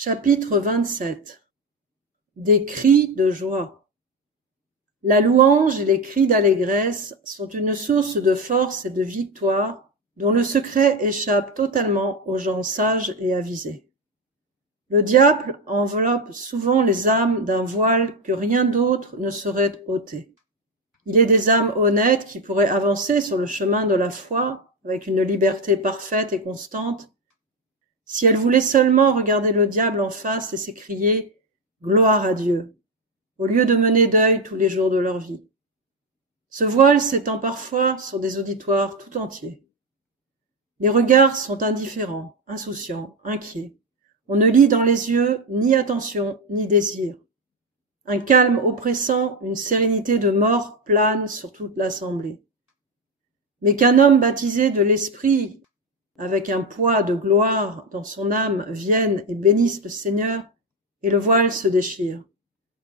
Chapitre 27. Des cris de joie. La louange et les cris d'allégresse sont une source de force et de victoire dont le secret échappe totalement aux gens sages et avisés. Le diable enveloppe souvent les âmes d'un voile que rien d'autre ne saurait ôter. Il est des âmes honnêtes qui pourraient avancer sur le chemin de la foi avec une liberté parfaite et constante, si elles voulaient seulement regarder le diable en face et s'écrier « Gloire à Dieu !» au lieu de mener deuil tous les jours de leur vie. Ce voile s'étend parfois sur des auditoires tout entiers. Les regards sont indifférents, insouciants, inquiets. On ne lit dans les yeux ni attention ni désir. Un calme oppressant, une sérénité de mort plane sur toute l'assemblée. Mais qu'un homme baptisé de l'Esprit, avec un poids de gloire dans son âme, vienne et bénisse le Seigneur, et le voile se déchire.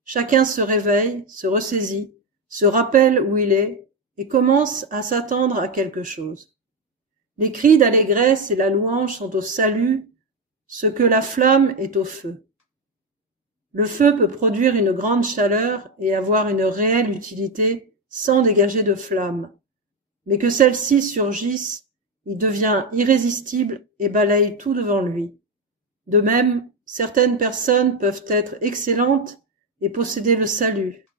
Chacun se réveille, se ressaisit, se rappelle où il est, et commence à s'attendre à quelque chose. Les cris d'allégresse et la louange sont au salut ce que la flamme est au feu. Le feu peut produire une grande chaleur et avoir une réelle utilité sans dégager de flamme, mais que celle-ci surgisse, il devient irrésistible et balaye tout devant lui. De même, certaines personnes peuvent être excellentes et posséder le salut.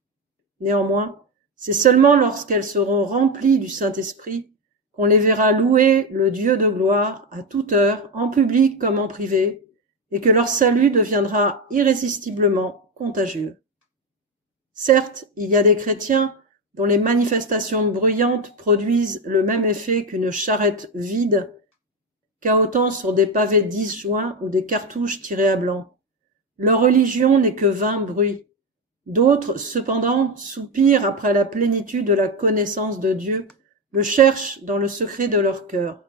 Néanmoins, c'est seulement lorsqu'elles seront remplies du Saint-Esprit qu'on les verra louer le Dieu de gloire à toute heure, en public comme en privé, et que leur salut deviendra irrésistiblement contagieux. Certes, il y a des chrétiens dont les manifestations bruyantes produisent le même effet qu'une charrette vide, cahotant sur des pavés disjoints ou des cartouches tirées à blanc. Leur religion n'est que vain bruit. D'autres, cependant, soupirent après la plénitude de la connaissance de Dieu, le cherchent dans le secret de leur cœur.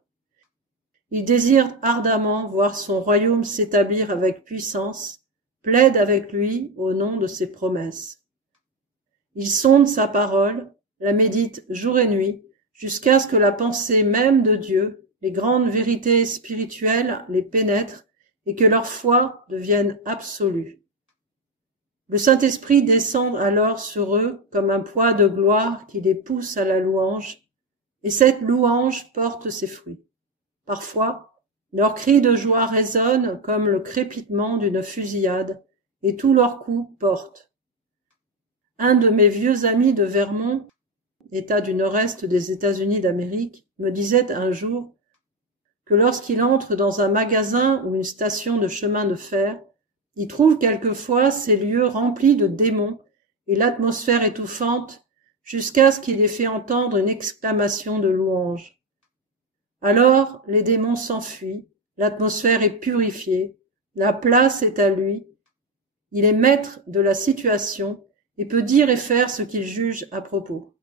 Ils désirent ardemment voir son royaume s'établir avec puissance, plaident avec lui au nom de ses promesses. Ils sondent sa parole, la méditent jour et nuit, jusqu'à ce que la pensée même de Dieu, les grandes vérités spirituelles les pénètrent et que leur foi devienne absolue. Le Saint-Esprit descend alors sur eux comme un poids de gloire qui les pousse à la louange, et cette louange porte ses fruits. Parfois, leurs cris de joie résonnent comme le crépitement d'une fusillade, et tous leurs coups portent. Un de mes vieux amis de Vermont, État du nord-est des États-Unis d'Amérique, me disait un jour que lorsqu'il entre dans un magasin ou une station de chemin de fer, il trouve quelquefois ces lieux remplis de démons et l'atmosphère étouffante jusqu'à ce qu'il ait fait entendre une exclamation de louange. Alors les démons s'enfuient, l'atmosphère est purifiée, la place est à lui, il est maître de la situation et peut dire et faire ce qu'il juge à propos.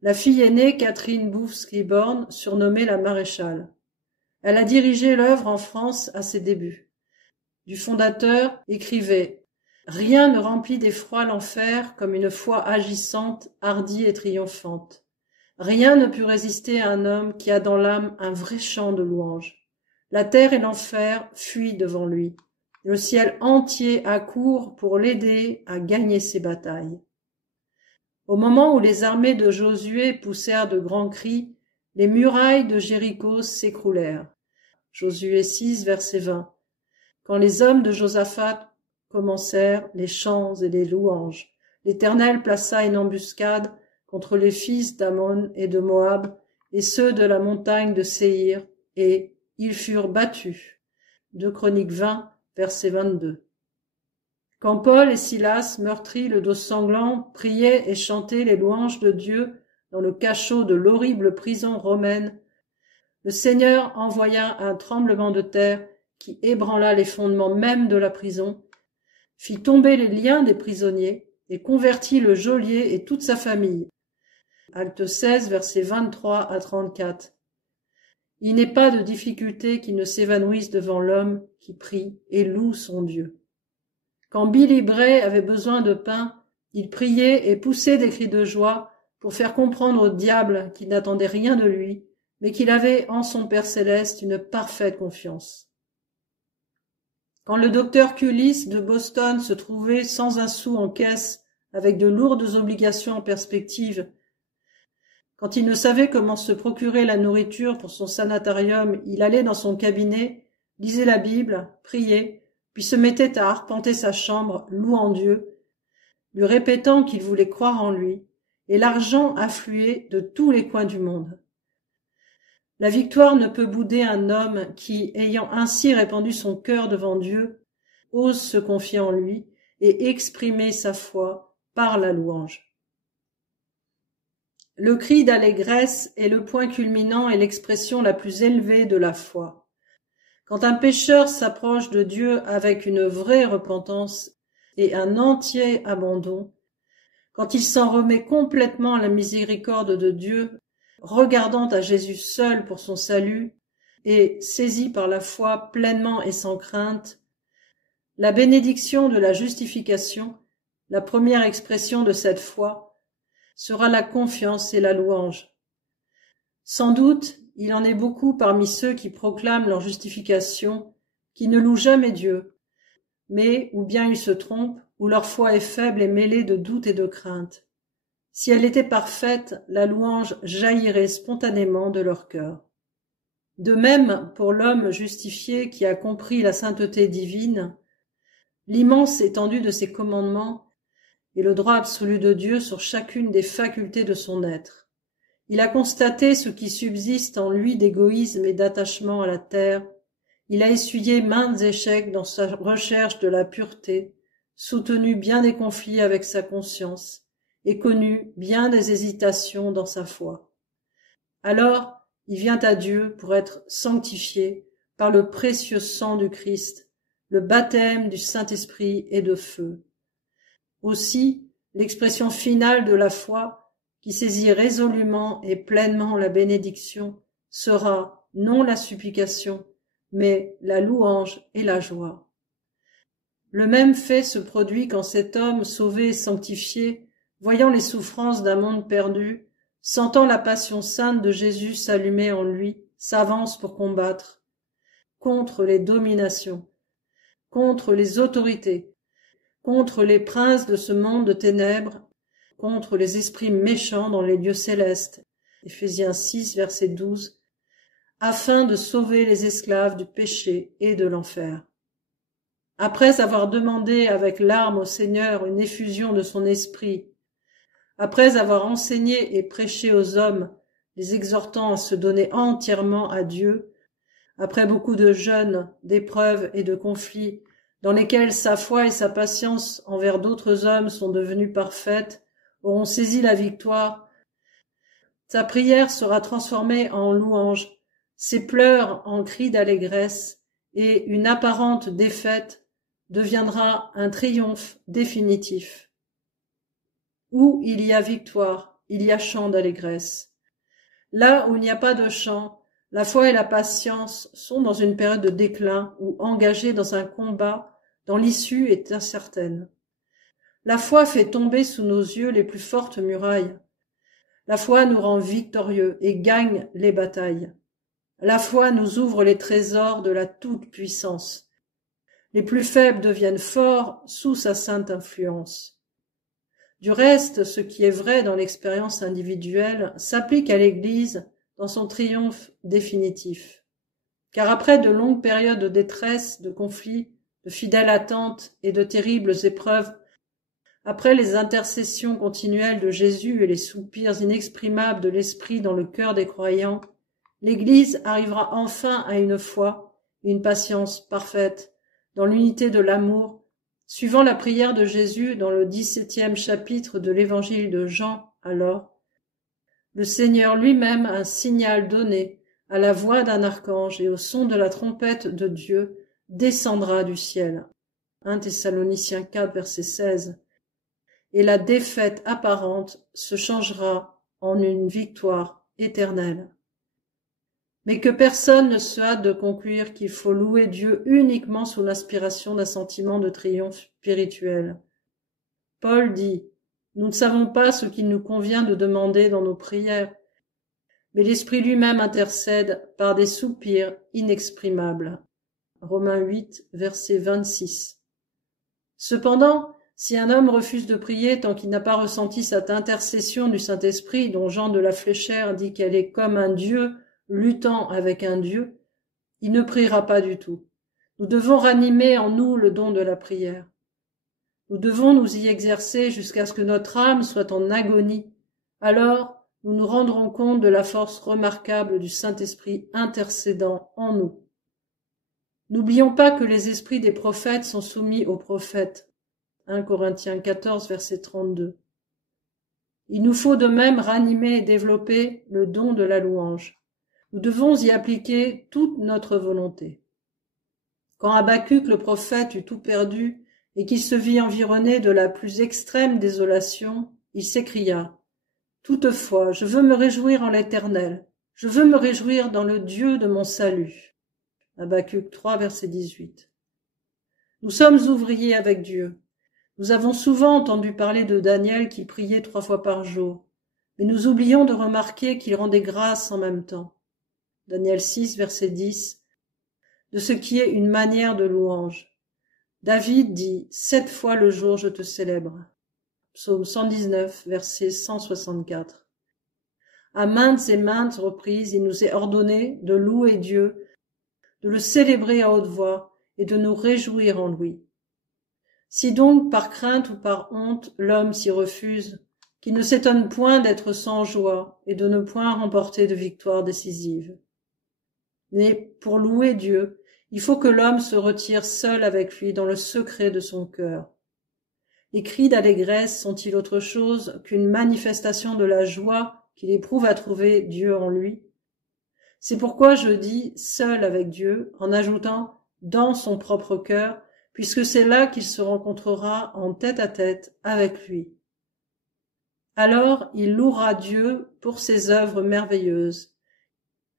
La fille aînée, Catherine Booth-Cliborn, surnommée la maréchale. Elle a dirigé l'œuvre en France à ses débuts. Du fondateur écrivait « Rien ne remplit d'effroi l'enfer comme une foi agissante, hardie et triomphante. Rien ne put résister à un homme qui a dans l'âme un vrai chant de louange. La terre et l'enfer fuient devant lui. Le ciel entier accourt pour l'aider à gagner ses batailles. » Au moment où les armées de Josué poussèrent de grands cris, les murailles de Jéricho s'écroulèrent. Josué 6, verset 20. Quand les hommes de Josaphat commencèrent les chants et les louanges, l'Éternel plaça une embuscade contre les fils d'Ammon et de Moab et ceux de la montagne de Séhir, et ils furent battus. 2 Chroniques 20, verset 22. Quand Paul et Silas, meurtris, le dos sanglant, priaient et chantaient les louanges de Dieu dans le cachot de l'horrible prison romaine, le Seigneur envoya un tremblement de terre qui ébranla les fondements même de la prison, fit tomber les liens des prisonniers et convertit le geôlier et toute sa famille. Acte 16, versets 23 à 34. Il n'est pas de difficulté qui ne s'évanouisse devant l'homme qui prie et loue son Dieu. Quand Billy Bray avait besoin de pain, il priait et poussait des cris de joie pour faire comprendre au diable qu'il n'attendait rien de lui, mais qu'il avait en son Père céleste une parfaite confiance. Quand le docteur Cullis de Boston se trouvait sans un sou en caisse, avec de lourdes obligations en perspective, quand il ne savait comment se procurer la nourriture pour son sanatorium, il allait dans son cabinet, lisait la Bible, priait, puis se mettait à arpenter sa chambre, louant Dieu, lui répétant qu'il voulait croire en lui, et l'argent affluait de tous les coins du monde. La victoire ne peut bouder un homme qui, ayant ainsi répandu son cœur devant Dieu, ose se confier en lui et exprimer sa foi par la louange. Le cri d'allégresse est le point culminant et l'expression la plus élevée de la foi. Quand un pécheur s'approche de Dieu avec une vraie repentance et un entier abandon, quand il s'en remet complètement à la miséricorde de Dieu, regardant à Jésus seul pour son salut, et saisi par la foi pleinement et sans crainte, la bénédiction de la justification, la première expression de cette foi, sera la confiance et la louange. Sans doute, il en est beaucoup parmi ceux qui proclament leur justification, qui ne louent jamais Dieu, mais ou bien ils se trompent, ou leur foi est faible et mêlée de doute et de crainte. Si elle était parfaite, la louange jaillirait spontanément de leur cœur. De même, pour l'homme justifié qui a compris la sainteté divine, l'immense étendue de ses commandements et le droit absolu de Dieu sur chacune des facultés de son être. Il a constaté ce qui subsiste en lui d'égoïsme et d'attachement à la terre. Il a essuyé maints échecs dans sa recherche de la pureté, soutenu bien des conflits avec sa conscience, et connu bien des hésitations dans sa foi. Alors, il vient à Dieu pour être sanctifié par le précieux sang du Christ, le baptême du Saint-Esprit et de feu. Aussi, l'expression finale de la foi, qui saisit résolument et pleinement la bénédiction, sera non la supplication, mais la louange et la joie. Le même fait se produit quand cet homme sauvé et sanctifié, voyant les souffrances d'un monde perdu, sentant la passion sainte de Jésus s'allumer en lui, s'avance pour combattre contre les dominations, contre les autorités, contre les princes de ce monde de ténèbres, contre les esprits méchants dans les lieux célestes, Éphésiens 6, verset 12, afin de sauver les esclaves du péché et de l'enfer. Après avoir demandé avec larmes au Seigneur une effusion de son esprit, après avoir enseigné et prêché aux hommes, les exhortant à se donner entièrement à Dieu, après beaucoup de jeûnes, d'épreuves et de conflits, dans lesquels sa foi et sa patience envers d'autres hommes sont devenues parfaites, auront saisi la victoire, sa prière sera transformée en louange, ses pleurs en cris d'allégresse, et une apparente défaite deviendra un triomphe définitif. Où il y a victoire, il y a chant d'allégresse. Là où il n'y a pas de chant, la foi et la patience sont dans une période de déclin ou engagées dans un combat dont l'issue est incertaine. La foi fait tomber sous nos yeux les plus fortes murailles. La foi nous rend victorieux et gagne les batailles. La foi nous ouvre les trésors de la toute-puissance. Les plus faibles deviennent forts sous sa sainte influence. Du reste, ce qui est vrai dans l'expérience individuelle s'applique à l'Église dans son triomphe définitif. Car après de longues périodes de détresse, de conflits, de fidèles attentes et de terribles épreuves, après les intercessions continuelles de Jésus et les soupirs inexprimables de l'Esprit dans le cœur des croyants, l'Église arrivera enfin à une foi et une patience parfaite, dans l'unité de l'amour, suivant la prière de Jésus dans le 17e chapitre de l'Évangile de Jean. Alors, le Seigneur lui-même, un signal donné, à la voix d'un archange et au son de la trompette de Dieu, descendra du ciel. 1 Thessaloniciens 4, verset 16. Et la défaite apparente se changera en une victoire éternelle. Mais que personne ne se hâte de conclure qu'il faut louer Dieu uniquement sous l'inspiration d'un sentiment de triomphe spirituel. Paul dit « Nous ne savons pas ce qu'il nous convient de demander dans nos prières, mais l'Esprit lui-même intercède par des soupirs inexprimables. » Romains 8, verset 26. Cependant, si un homme refuse de prier tant qu'il n'a pas ressenti cette intercession du Saint-Esprit, dont Jean de la Fléchère dit qu'elle est comme un Dieu luttant avec un Dieu, il ne priera pas du tout. Nous devons ranimer en nous le don de la prière. Nous devons nous y exercer jusqu'à ce que notre âme soit en agonie. Alors, nous nous rendrons compte de la force remarquable du Saint-Esprit intercédant en nous. N'oublions pas que les esprits des prophètes sont soumis aux prophètes. 1 Corinthiens 14, verset 32. Il nous faut de même ranimer et développer le don de la louange. Nous devons y appliquer toute notre volonté. Quand Habacuc le prophète eut tout perdu et qu'il se vit environné de la plus extrême désolation, il s'écria « Toutefois, je veux me réjouir en l'Éternel, je veux me réjouir dans le Dieu de mon salut. » Habacuc 3, verset 18. Nous sommes ouvriers avec Dieu. Nous avons souvent entendu parler de Daniel qui priait 3 fois par jour, mais nous oublions de remarquer qu'il rendait grâce en même temps. Daniel 6, verset 10, de ce qui est une manière de louange. David dit « 7 fois le jour je te célèbre ». Psaume 119, verset 164. À maintes et maintes reprises, il nous est ordonné de louer Dieu, de le célébrer à haute voix et de nous réjouir en lui. Si donc, par crainte ou par honte, l'homme s'y refuse, qu'il ne s'étonne point d'être sans joie et de ne point remporter de victoire décisive. Mais pour louer Dieu, il faut que l'homme se retire seul avec lui dans le secret de son cœur. Les cris d'allégresse sont-ils autre chose qu'une manifestation de la joie qu'il éprouve à trouver Dieu en lui? C'est pourquoi je dis seul avec Dieu, en ajoutant dans son propre cœur, puisque c'est là qu'il se rencontrera en tête-à-tête avec lui. Alors il louera Dieu pour ses œuvres merveilleuses.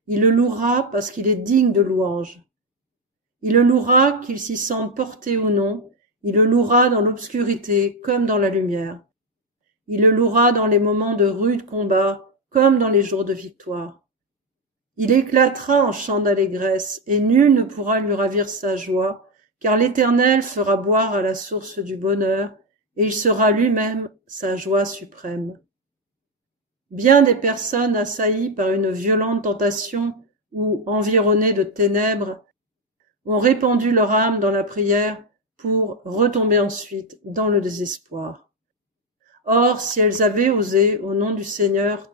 Il le louera parce qu'il est digne de louange. Il le louera qu'il s'y sente porté ou non, il le louera dans l'obscurité comme dans la lumière. Il le louera dans les moments de rude combat comme dans les jours de victoire. Il éclatera en chants d'allégresse, et nul ne pourra lui ravir sa joie, car l'Éternel fera boire à la source du bonheur, et il sera lui-même sa joie suprême. Bien des personnes assaillies par une violente tentation ou environnées de ténèbres ont répandu leur âme dans la prière pour retomber ensuite dans le désespoir. Or, si elles avaient osé, au nom du Seigneur,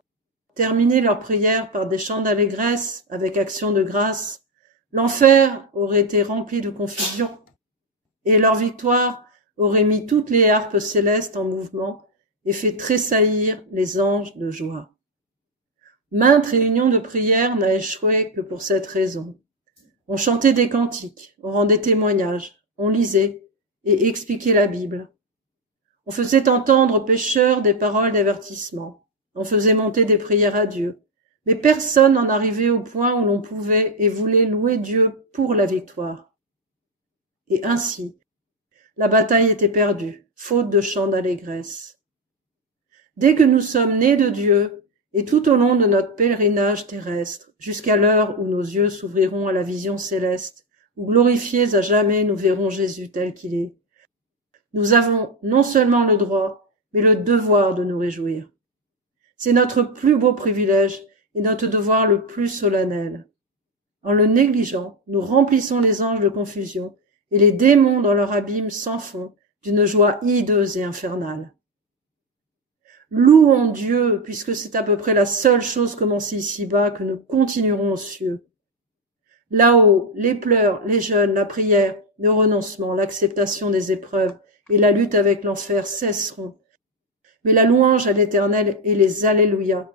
terminer leur prière par des chants d'allégresse avec action de grâce, l'enfer aurait été rempli de confusion, et leur victoire aurait mis toutes les harpes célestes en mouvement et fait tressaillir les anges de joie. Maintes réunions de prière n'a échoué que pour cette raison. On chantait des cantiques, on rendait témoignages, on lisait et expliquait la Bible. On faisait entendre aux pécheurs des paroles d'avertissement. On faisait monter des prières à Dieu. Mais personne n'en arrivait au point où l'on pouvait et voulait louer Dieu pour la victoire. Et ainsi, la bataille était perdue, faute de chants d'allégresse. Dès que nous sommes nés de Dieu, et tout au long de notre pèlerinage terrestre, jusqu'à l'heure où nos yeux s'ouvriront à la vision céleste, où glorifiés à jamais nous verrons Jésus tel qu'il est, nous avons non seulement le droit, mais le devoir de nous réjouir. C'est notre plus beau privilège et notre devoir le plus solennel. En le négligeant, nous remplissons les anges de confusion, et les démons dans leur abîme s'enfont d'une joie hideuse et infernale. Louons Dieu, puisque c'est à peu près la seule chose commencée ici-bas que nous continuerons aux cieux. Là-haut, les pleurs, les jeûnes, la prière, le renoncement, l'acceptation des épreuves et la lutte avec l'enfer cesseront. Mais la louange à l'Éternel et les Alléluia.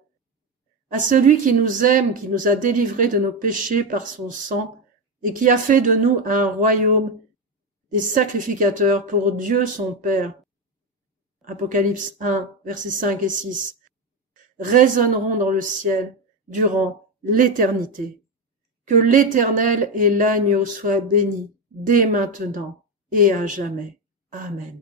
À celui qui nous aime, qui nous a délivrés de nos péchés par son sang, et qui a fait de nous un royaume, des sacrificateurs pour Dieu son Père. Apocalypse 1, versets 5 et 6. Résonneront dans le ciel durant l'éternité. Que l'Éternel et l'agneau soient bénis dès maintenant et à jamais. Amen.